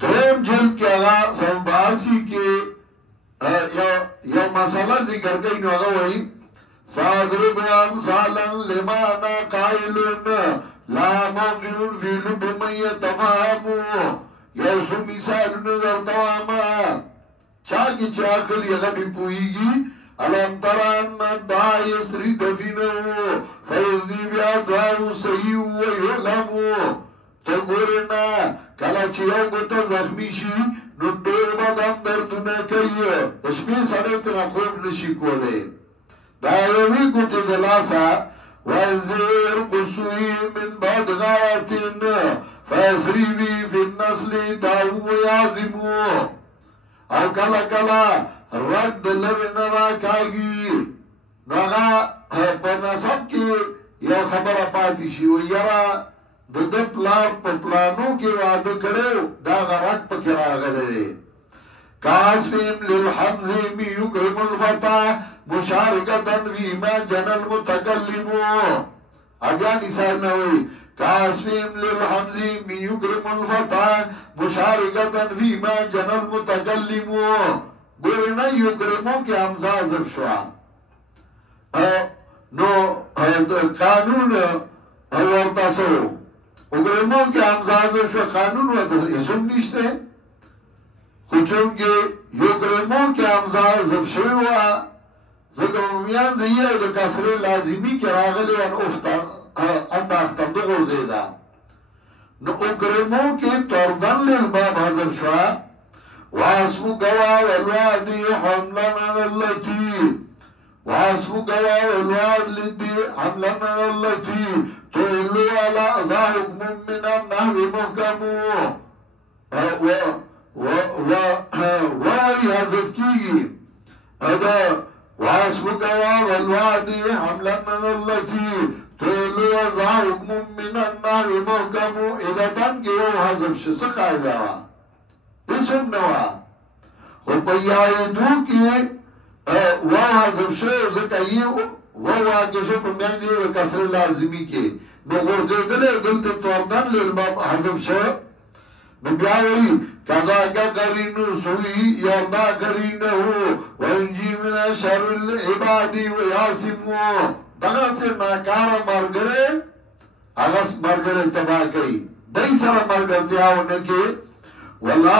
درم جلد کی آغا سنباسی کے یو مسئلہ ذکر گئی نو آغا وئی صادرب امثالا لمانا قائلن لا موقن فی لب من یتفاہمو یو سو مثال نظر تواما چاکی چاکل یغبی پوئیگی علم تران دا یسری دفینو فیضی بیا دعاو صحیحو ویعلمو تو گورنا کلا چیو گوتا زخمی شی نو دور بدن دردونه کئی اشمی سڑیتنا خوب نشی کولے دایوی گوتو دلاسا وانزیر قصوی من بعد غایتین فیسریبی فی النسل داو یازمو او کلا کلا رد دلوی نرا کاگی ناغا پر نصب کی یو خبر پاتی شی و یرا د پلار په پلانو کې واده کړو دا غرق پکې راغلی کاسفیم للحمز می یکرم الفتح مشارکتا فیما جن المتکلم اگیا مثال نه وي کاسفیم للحمز می یکرم الفتح مشارکتا فیما جن المتکلم ګورنه یکرمو کې حمزه حذف شو نو قانون ورته سو اگرمو که همزازه شو قانون و اسم نیشته خوچونگه یگرمو که همزازه شوی و زگرمیان ده یه ده کسر لازمی که راغلی وان انداختم ده غرده ده نو اگرمو که تردن للباب حضر شو واسمو گوا والوادی حملنا اللتی واسمو گوا والوادی حملنا اللتی تولو على ذا حكم من النهر محكم ووي حذف کی ادا واسمك والوادي حملا من التي تولو ذا حكم من النهر محكم اذا تنكي وو حذف شس قاعده اسم نوا خو پیایدو کی وو حذف شو زکایو وو واجه په مې دي کسر لازمی کې نو ورځدل دلته توردان للباب حذف شو نو بیا وی کذا قرینو سوی یردا قرینه وانجی من شر العباد ویاسمو دغه څه ناکار مرګره هغه مرګره تبا کوي دای سره مرګرتیاونه کې والله